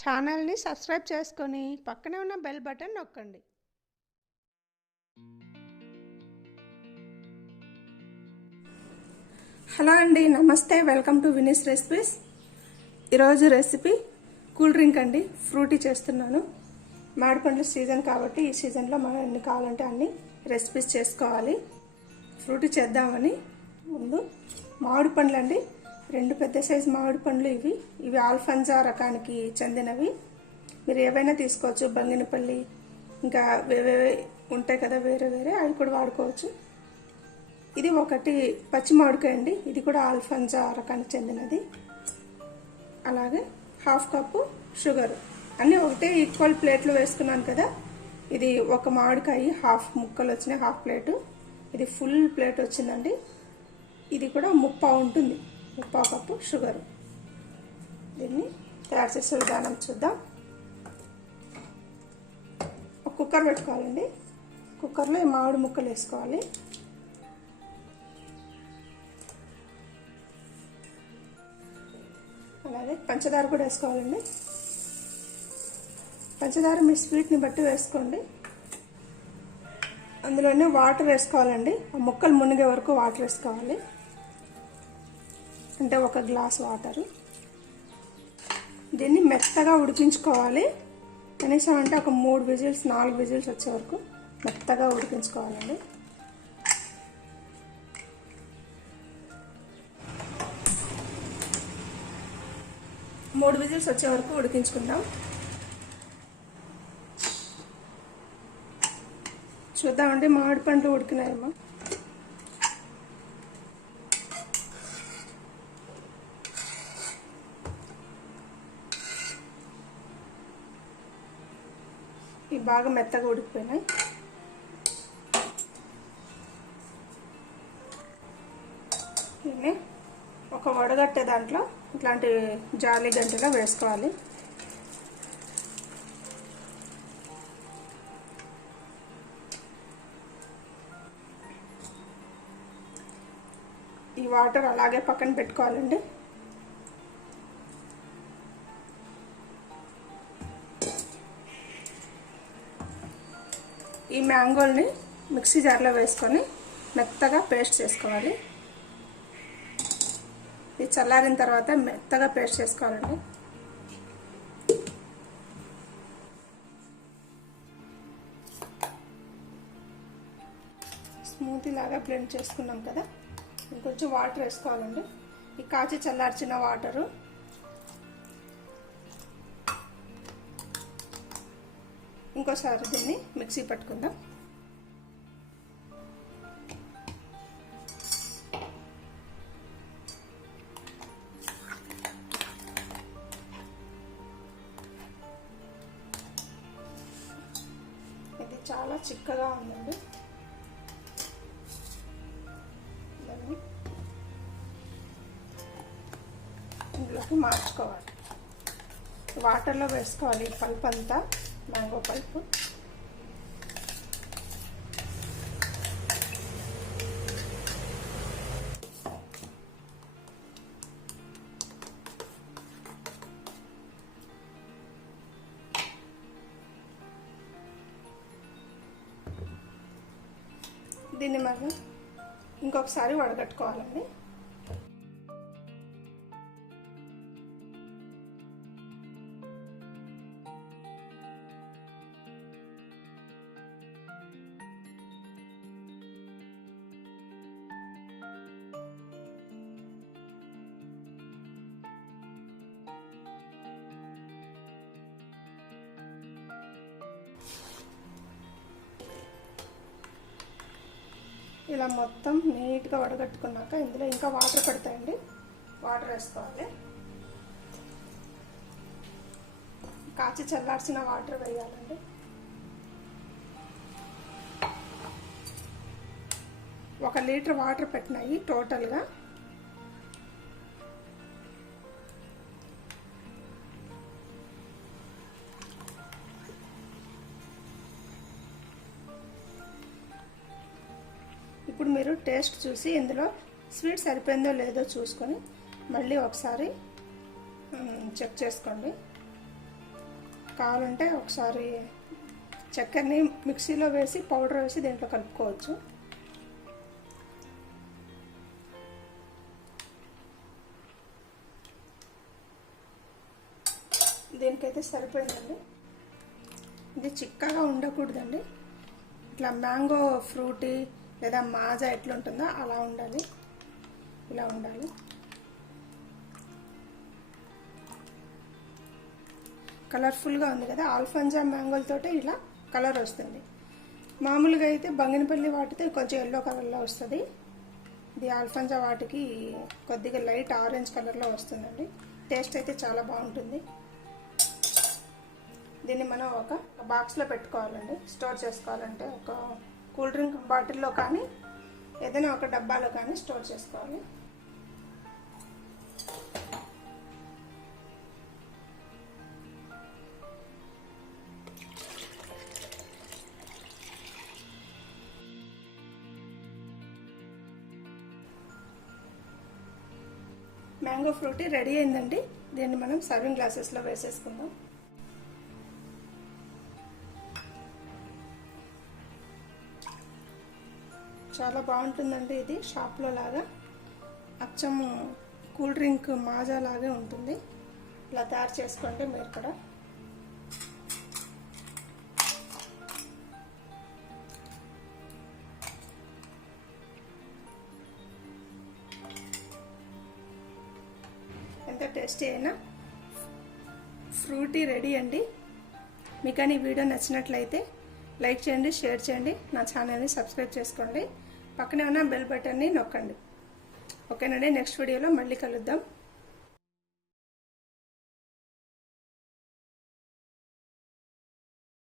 ఛానల్ని సబ్స్క్రైబ్ చేసుకొని పక్కనే ఉన్న బెల్ బటన్ నొక్కండి. హలో అండి, నమస్తే. Welcome to Vinis recipes. ఈరోజు రెసిపీ కూల్ డ్రింక్ అండి. ఫ్రూటీ చేస్తున్నాను. మామిడి పండ్ల సీజన్ కాబట్టి ఈ సీజన్లో మనం ఎన్ని కావాలంటే అన్ని రెసిపీస్ చేసుకోవాలి. ఫ్రూటీ చేద్దామని ముందు మామిడి పండ్లు అండి, 2 పెద్ద సైజు మామిడి పండ్లు. ఇవి ఆల్ఫన్జా రకానికి చెందినవి. మీరు ఏవైనా తీసుకోవచ్చు. బంగినపల్లి ఇంకా వేరే ఉంటాయి కదా, వేరే అవి కూడా వాడుకోవచ్చు. ఇది ఒకటి పచ్చి మామిడికాయ అండి, ఇది కూడా ఆల్ఫన్జా రకానికి చెందినది. అలాగే 1/2 కప్పు షుగర్. అన్నీ ఒకటే ఈక్వల్ ప్లేట్లో వేసుకున్నాను కదా. ఇది ఒక మామిడికాయ 1/2 ముక్కలు వచ్చినాయి, 1/2 ప్లేటు. ఇది ఫుల్ ప్లేట్ వచ్చిందండి. ఇది కూడా 3/4 ఉంటుంది, 3/4 కప్పు షుగర్. దీన్ని తయారు చేసే విధానం చూద్దాం. ఒక కుక్కర్ పెట్టుకోవాలండి. కుక్కర్లో ఈ మామిడి ముక్కలు వేసుకోవాలి. అలాగే పంచదార కూడా వేసుకోవాలండి. పంచదార మీ స్వీట్ని బట్టి వేసుకోండి. అందులోనే వాటర్ వేసుకోవాలండి. ఆ ముక్కలు మునిగే వరకు వాటర్ వేసుకోవాలి. అంటే 1 గ్లాస్ వాటరు. దీన్ని మెత్తగా ఉడికించుకోవాలి. కనీసం అంటే ఒక 3 విజిల్స్ 4 విజిల్స్ వచ్చే వరకు మెత్తగా ఉడికించుకోవాలండి. మూడు విజిల్స్ వచ్చే వరకు ఉడికించుకుందాం. చూద్దామండి మామిడి పండ్లు ఉడికినాయమ్మా. ఇవి బాగా మెత్తగా ఉడికిపోయినాయి. దీన్ని ఒక వడగట్టే దాంట్లో ఇట్లాంటి జాలి గంటలో వేసుకోవాలి. ఈ వాటర్ అలాగే పక్కన పెట్టుకోవాలండి. ఈ మ్యాంగోల్ని మిక్సీ జార్లో వేసుకొని మెత్తగా పేస్ట్ చేసుకోవాలి. ఇది చల్లారిన తర్వాత మెత్తగా పేస్ట్ చేసుకోవాలండి. స్మూతీ లాగా బ్లెండ్ చేసుకున్నాం కదా. ఇంకొంచెం వాటర్ వేసుకోవాలండి. ఈ కాచి చల్లార్చిన వాటరు. ఇంకోసారి దీన్ని మిక్సీ పట్టుకుందాం. ఇది చాలా చిక్కగా ఉందండి. ఇందులోకి మార్చుకోవాలి. వాటర్లో వేసుకోవాలి పల్ప్ అంతా, మ్యాంగో పల్ప్. దీన్ని మనం ఇంకొకసారి వడగట్టుకోవాలండి. ఇలా మొత్తం నీట్గా వడగట్టుకున్నాక ఇందులో ఇంకా వాటర్ పడతాయండి. వాటర్ వేసుకోవాలి. కాచి చల్లార్చిన వాటర్ వేయాలండి. ఒక లీటర్ వాటర్ పెట్టినాయి టోటల్గా. ఇప్పుడు మీరు టేస్ట్ చూసి ఇందులో స్వీట్ సరిపోయిందో లేదో చూసుకొని మళ్ళీ ఒకసారి చెక్ చేసుకోండి. కావాలంటే ఒకసారి చక్కెరని మిక్సీలో వేసి పౌడర్ వేసి దీంట్లో కలుపుకోవచ్చు. దీనికైతే సరిపోయిందండి. ఇది చిక్కగా ఉండకూడదండి, ఇట్లా మ్యాంగో ఫ్రూటీ లేదా మాజా ఎట్లుంటుందో అలా ఉండాలి, ఇలా ఉండాలి. కలర్ఫుల్గా ఉంది కదా, ఆల్ఫాన్సా మ్యాంగోలతోటే ఇలా కలర్ వస్తుంది. మామూలుగా అయితే బంగినపల్లి వాటితో కొంచెం ఎల్లో కలర్లో వస్తుంది. ఇది ఆల్ఫాన్సా వాటికి కొద్దిగా లైట్ ఆరెంజ్ కలర్లో వస్తుందండి. టేస్ట్ అయితే చాలా బాగుంటుంది. దీన్ని మనం ఒక బాక్స్లో పెట్టుకోవాలండి, స్టోర్ చేసుకోవాలంటే ఒక కూల్ డ్రింక్ బాటిల్లో కానీ ఏదైనా ఒక డబ్బాలో కానీ స్టోర్ చేసుకోవాలి. మ్యాంగో ఫ్రూటీ రెడీ అయిందండి. దీన్ని మనం సర్వింగ్ గ్లాసెస్లో వేసేసుకుందాం. చాలా బాగుంటుందండి. ఇది షాప్లో లాగా అచ్చం కూల్ డ్రింక్ మాజా లాగే ఉంటుంది. ఇలా తయారు చేసుకోండి మీరు కూడా. ఎంత టేస్టీ అయినా ఫ్రూటీ రెడీ అండి. మీకు కానీ ఈ వీడియో నచ్చినట్లయితే లైక్ చేయండి, షేర్ చేయండి, నా ఛానల్ని సబ్స్క్రైబ్ చేసుకోండి, పక్కనే ఉన్న బెల్ బటన్ని నొక్కండి. ఓకేనండి, నెక్స్ట్ వీడియోలో మళ్ళీ కలుద్దాం.